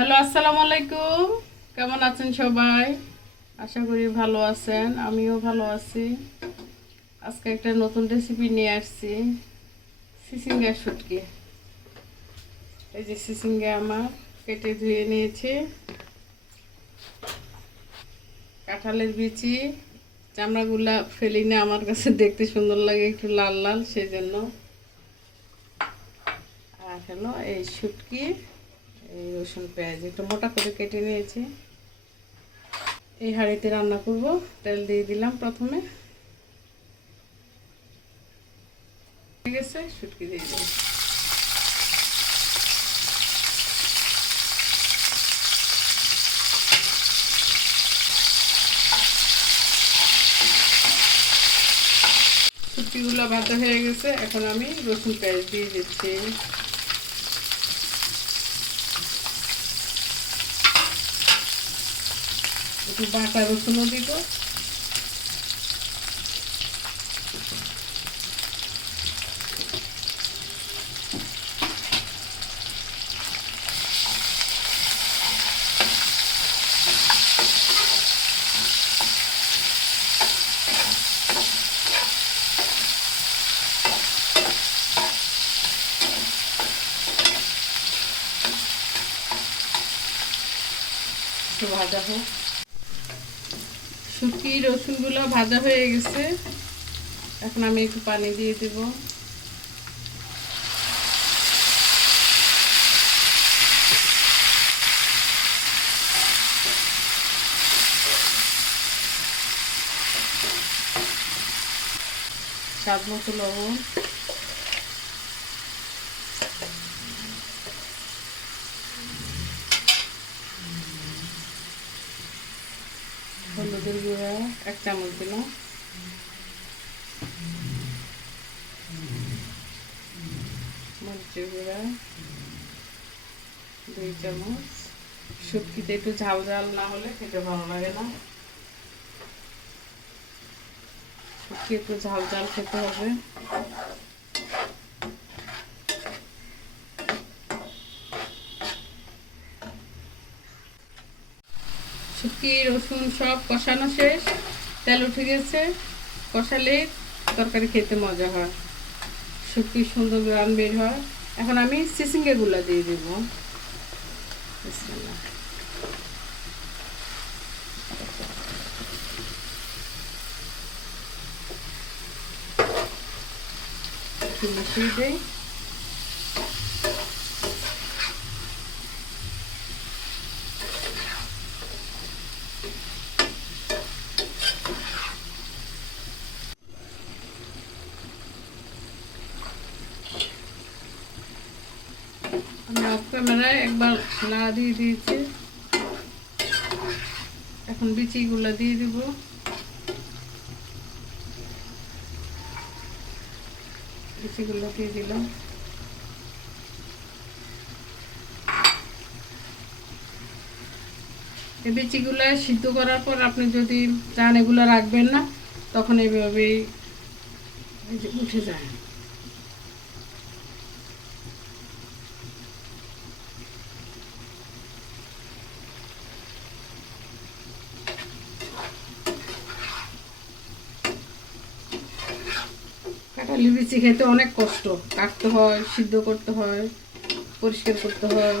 Hello, আসসালামু আলাইকুম। কেমন আছেন সবাই? আশা করি ভালো আছেন, আমিও ভালো আছি। আজকে একটা নতুন রেসিপি নিয়ে আসছি, চিচিঙ্গা শুটকি। এই যে চিচিঙ্গা আমার কেটে ধুয়ে নিয়েছি। কাঁঠালের বিচি, চামড়াগুলা ফেলি না, আমার কাছে দেখতে সুন্দর লাগে, একটু লাল লাল, সেই জন্য। আর হলো এই শুটকি, এই রসুন পেঁয়াজ একটু মোটা করে কেটে নিয়েছি। এই হাঁড়িতে রান্না করব। তেল দিয়ে দিলাম প্রথমে, ঠিক আছে। শুটকি দিয়ে দিলাম। শুটকিগুলো ভাজা হয়ে গেছে, এখন আমি রসুন পেঁয়াজ দিয়ে দিচ্ছি। একটু বাটা রসুনও দিব। একটু ভাজা হোক। শুটকি রসুনগুলো ভাজা হয়ে গেছে, এখন আমি একটু পানি দিয়ে দেব। স্বাদ মতো লবণ, হলুদের গুঁড়া 1 চামচ দিলাম, মরিচের গুঁড়া 2 চামচ। শুটকিতে একটু ঝাল ঝাল না হলে খেতে ভালো লাগে না, শুটকি একটু ঝাল ঝাল খেতে হবে। শুটকি রসুন সব কষানো শেষ, তেল উঠে গেছে। কষালে তরকারি খেতে মজা হয়, শুটকি সুন্দর গ্রান বের হয়। এখন আমি চিচিঙ্গাগুলো দিয়ে দেব। বিসমিল্লাহ। একটু মিশিয়ে দেই। আমি অফ ক্যামেরায় একবার নাড়া দিয়ে দিয়েছি, এখন বিচিগুলো দিয়ে দিব। বিচিগুলো দিয়ে দিলাম। এই বিচিগুলো সিদ্ধ করার পর আপনি যদি চান এগুলো রাখবেন না, তখন এইভাবেই উঠে যায়। কাঁঠালি বিচি খেতে অনেক কষ্ট, কাটতে হয়, সিদ্ধ করতে হয়, পরিষ্কার করতে হয়।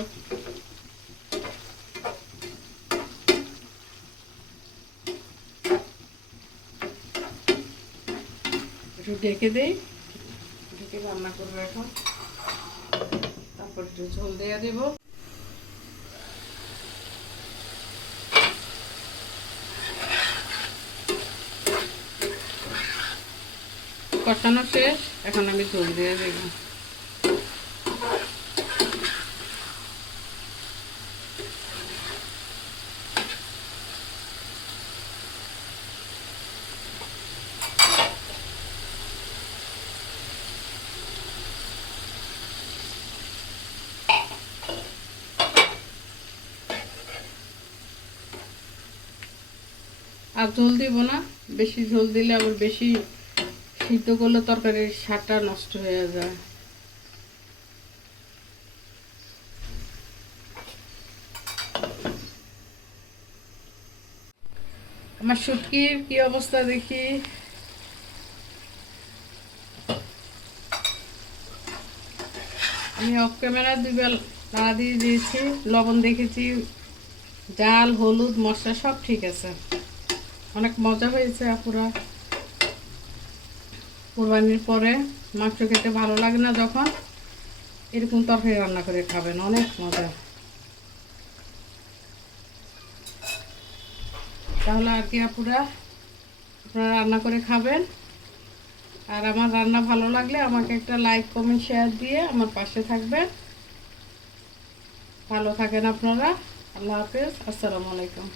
একটু ঢেকে দেই, ঢেকে রান্না করবো এখন। তারপর একটু ঝোল দিয়ে দেব। কষানো শেষ, এখন আমি ঝোল দিয়ে দেব। আর ঝোল দিব না, বেশি ঝোল দিলে আবার বেশি সিদ্ধ করলে তরকারির স্বাদটা নষ্ট হয়ে যায়। আমার শুটকির কি অবস্থা দেখি। আমি অফ ক্যামেরা 2 বেলা নাড়া দিয়ে দিয়েছি, লবণ দেখেছি, জাল হলুদ মশলা সব ঠিক আছে। অনেক মজা হয়েছে আপুরা। কোরবানির পরে মাংস খেতে ভালো লাগে না, যখন এরকম তরকারি রান্না করে খাবেন, অনেক মজা। তাহলে আর কি আপুরা, আপনারা রান্না করে খাবেন। আর আমার রান্না ভালো লাগলে আমাকে একটা লাইক কমেন্ট শেয়ার দিয়ে আমার পাশে থাকবেন। ভালো থাকেন আপনারা। আল্লাহ হাফেজ, আসসালামু আলাইকুম।